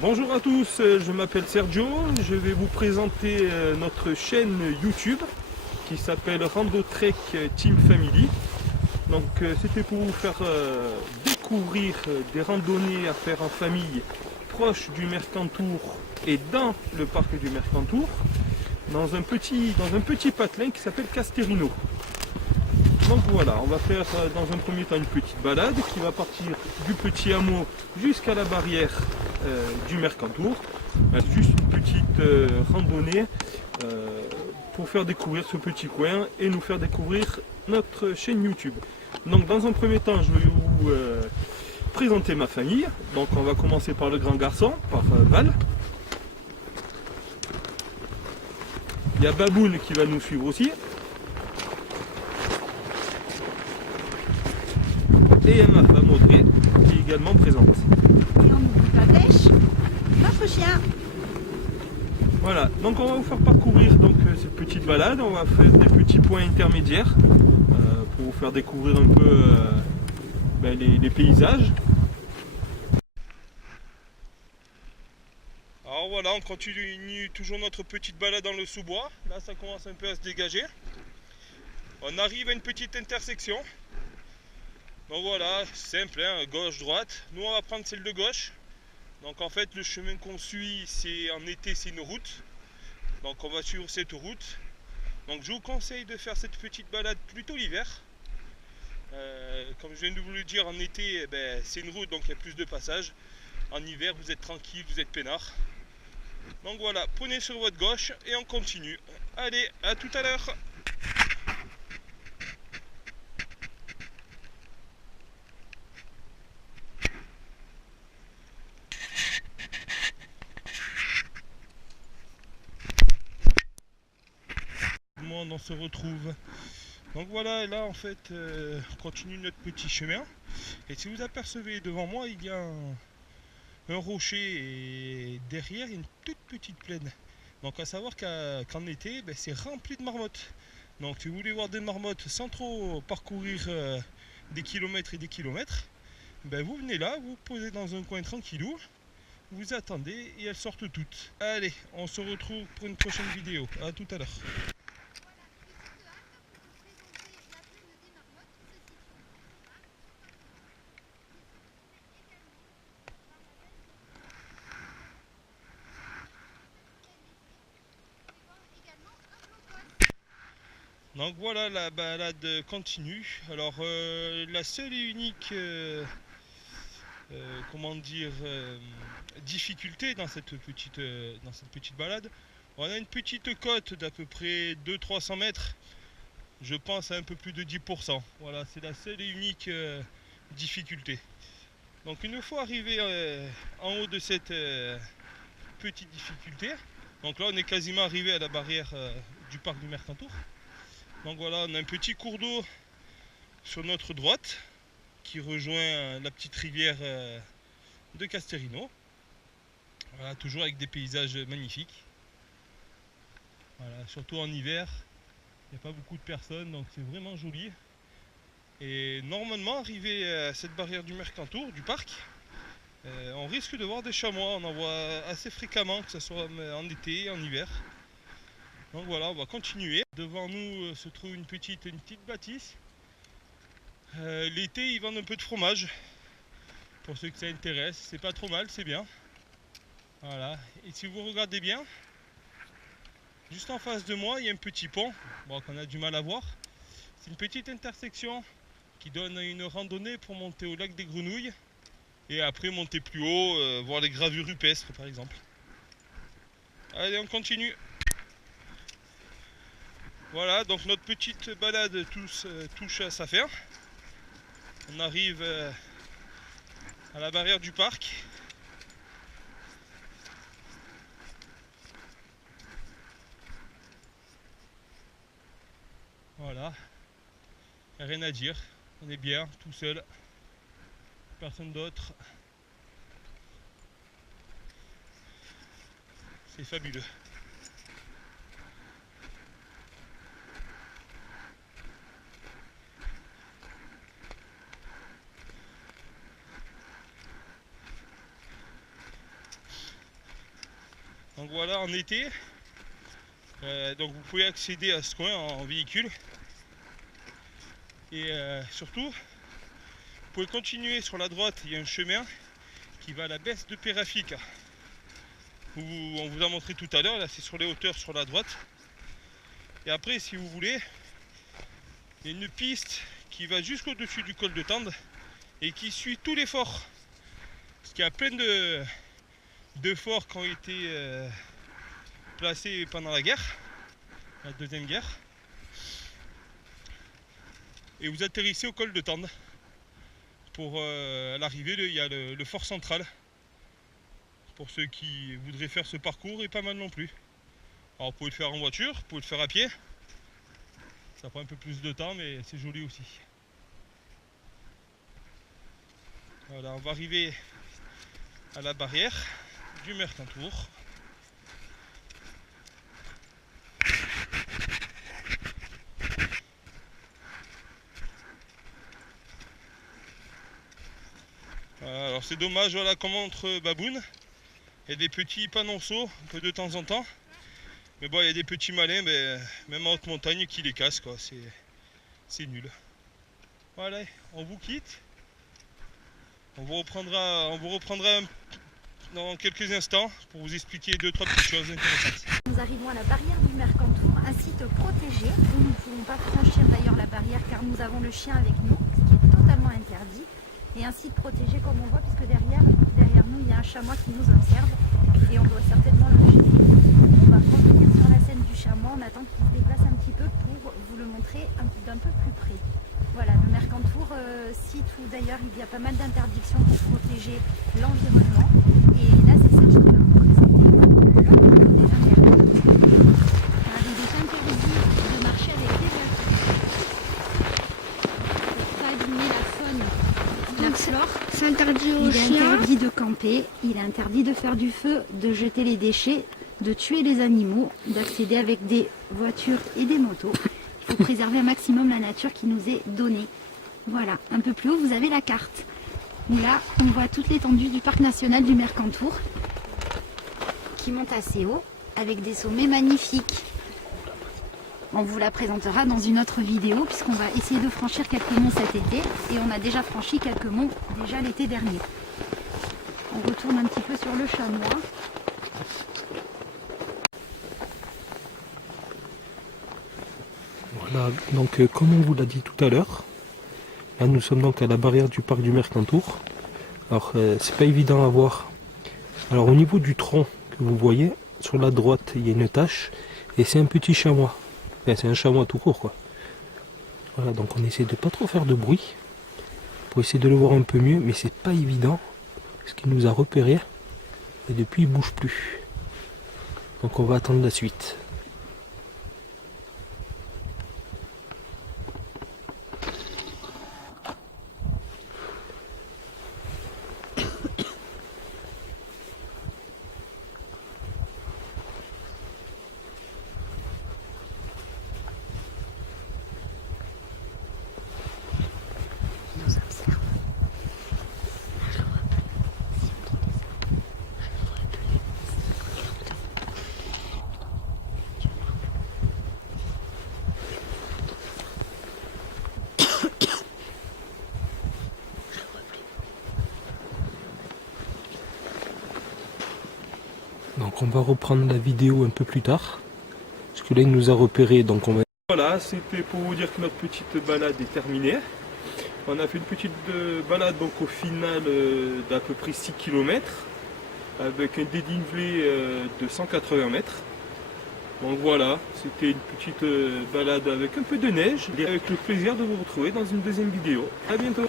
Bonjour à tous, je m'appelle Sergio, je vais vous présenter notre chaîne YouTube qui s'appelle Rando Trek Team Family. Donc c'était pour vous faire découvrir des randonnées à faire en famille proche du Mercantour et dans le parc du Mercantour, dans un petit patelin qui s'appelle Casterino. Donc voilà, on va faire dans un premier temps une petite balade qui va partir du petit hameau jusqu'à la barrière du Mercantour. Juste une petite randonnée pour faire découvrir ce petit coin et nous faire découvrir notre chaîne YouTube. Donc dans un premier temps, je vais vous présenter ma famille. Donc on va commencer par le grand garçon, par Val. Il y a Baboun qui va nous suivre aussi. Et il y a ma femme Audrey qui est également présente. Et on n'oublie pas Pêche, notre chien. Voilà, donc on va vous faire parcourir cette petite balade, on va faire des petits points intermédiaires pour vous faire découvrir un peu les paysages. Alors voilà, on continue toujours notre petite balade dans le sous-bois, là ça commence un peu à se dégager. On arrive à une petite intersection. Donc voilà, simple, hein, gauche-droite. Nous on va prendre celle de gauche. Donc en fait le chemin qu'on suit, c'est en été, c'est une route. Donc on va suivre cette route. Donc je vous conseille de faire cette petite balade plutôt l'hiver. Comme je viens de vous le dire, en été c'est une route donc il y a plus de passages. En hiver vous êtes tranquille, vous êtes peinard. Donc voilà, prenez sur votre gauche et on continue. Allez, à tout à l'heure. On se retrouve. Donc voilà, là en fait on continue notre petit chemin. Et si vous apercevez devant moi, il y a un rocher et derrière il y a une toute petite plaine. Donc à savoir qu'en été c'est rempli de marmottes. Donc si vous voulez voir des marmottes sans trop parcourir des kilomètres et des kilomètres, vous venez là, vous vous posez dans un coin tranquillou, vous attendez et elles sortent toutes. Allez, on se retrouve pour une prochaine vidéo. À tout à l'heure. Donc voilà, la balade continue. Alors la seule et unique comment dire difficulté dans cette petite balade, on a une petite côte d'à peu près 200-300 mètres. Je pense à un peu plus de 10%. Voilà, c'est la seule et unique difficulté. Donc une fois arrivé en haut de cette petite difficulté, donc là on est quasiment arrivé à la barrière du parc du Mercantour. Donc voilà, on a un petit cours d'eau sur notre droite qui rejoint la petite rivière de Casterino. Voilà, toujours avec des paysages magnifiques. Voilà, surtout en hiver, il n'y a pas beaucoup de personnes, donc c'est vraiment joli. Et normalement, arrivé à cette barrière du Mercantour, du parc, on risque de voir des chamois. On en voit assez fréquemment, que ce soit en été, en hiver. Donc voilà, on va continuer. Devant nous se trouve une petite bâtisse. L'été, ils vendent un peu de fromage. Pour ceux que ça intéresse, c'est pas trop mal, c'est bien. Voilà, et si vous regardez bien, juste en face de moi, il y a un petit pont, bon, qu'on a du mal à voir. C'est une petite intersection qui donne une randonnée pour monter au lac des Grenouilles. Et après monter plus haut, voir les gravures rupestres par exemple. Allez, on continue. Voilà, donc notre petite balade touche à sa fin. On arrive à la barrière du parc. Voilà, rien à dire, on est bien, tout seul, personne d'autre. C'est fabuleux. Donc voilà, en été, donc vous pouvez accéder à ce coin en véhicule. Et surtout, vous pouvez continuer sur la droite, il y a un chemin qui va à la baisse de Pérafik. On vous a montré tout à l'heure, là c'est sur les hauteurs sur la droite. Et après, si vous voulez, il y a une piste qui va jusqu'au-dessus du col de Tende et qui suit tous les forts. Parce qu'il y a plein de forts qui ont été placés pendant la guerre, la deuxième guerre. Et vous atterrissez au col de Tende. Pour à l'arrivée, il y a le fort central. Pour ceux qui voudraient faire ce parcours, et pas mal non plus. Alors vous pouvez le faire en voiture, vous pouvez le faire à pied. Ça prend un peu plus de temps, mais c'est joli aussi. Voilà, on va arriver à la barrière du Mercantour. Voilà, alors c'est dommage, voilà, comme entre babounes, il y a des petits panonceaux un peu de temps en temps. Mais bon, il y a des petits malins, mais même en haute montagne, qui les cassent, quoi. C'est nul. Voilà, on vous quitte. On vous reprendra dans quelques instants pour vous expliquer 2-3 petites choses intéressantes. Nous arrivons à la barrière du Mercantour, un site protégé où nous ne pouvons pas franchir d'ailleurs la barrière car nous avons le chien avec nous, ce qui est totalement interdit. Et un site protégé comme on voit, puisque derrière nous il y a un chamois qui nous observe et on doit certainement le gêner. On va revenir sur la scène du chamois, on attend qu'il se déplace un petit peu pour vous le montrer d'un peu plus près. Voilà, le Mercantour, site où d'ailleurs il y a pas mal d'interdictions pour protéger l'environnement. Et là c'est ça que je vais vous présenter, le côté interdit. Alors, il est interdit de marcher avec des voitures pour pas abîmer la faune, la flore. C'est interdit aux Il est chiens. interdit de camper, il est interdit de faire du feu, de jeter les déchets, de tuer les animaux, d'accéder avec des voitures et des motos. Il faut préserver un maximum la nature qui nous est donnée. Voilà, un peu plus haut, vous avez la carte. Où là, on voit toute l'étendue du parc national du Mercantour qui monte assez haut avec des sommets magnifiques. On vous la présentera dans une autre vidéo puisqu'on va essayer de franchir quelques monts cet été et on a déjà franchi quelques monts déjà l'été dernier. On retourne un petit peu sur le chamois. Voilà, donc comme on vous l'a dit tout à l'heure, là nous sommes donc à la barrière du parc du Mercantour. Alors c'est pas évident à voir. Alors au niveau du tronc que vous voyez, sur la droite il y a une tache et c'est un petit chamois. Enfin, c'est un chamois tout court quoi. Voilà, donc on essaie de pas trop faire de bruit pour essayer de le voir un peu mieux, mais c'est pas évident parce qu'il nous a repéré et depuis il bouge plus. Donc on va attendre la suite. Donc on va reprendre la vidéo un peu plus tard. Parce que là il nous a repéré, donc on va... Voilà, c'était pour vous dire que notre petite balade est terminée. On a fait une petite balade donc au final d'à peu près 6 km avec un dénivelé de 180 mètres. Donc voilà, c'était une petite balade avec un peu de neige et avec le plaisir de vous retrouver dans une deuxième vidéo. A bientôt.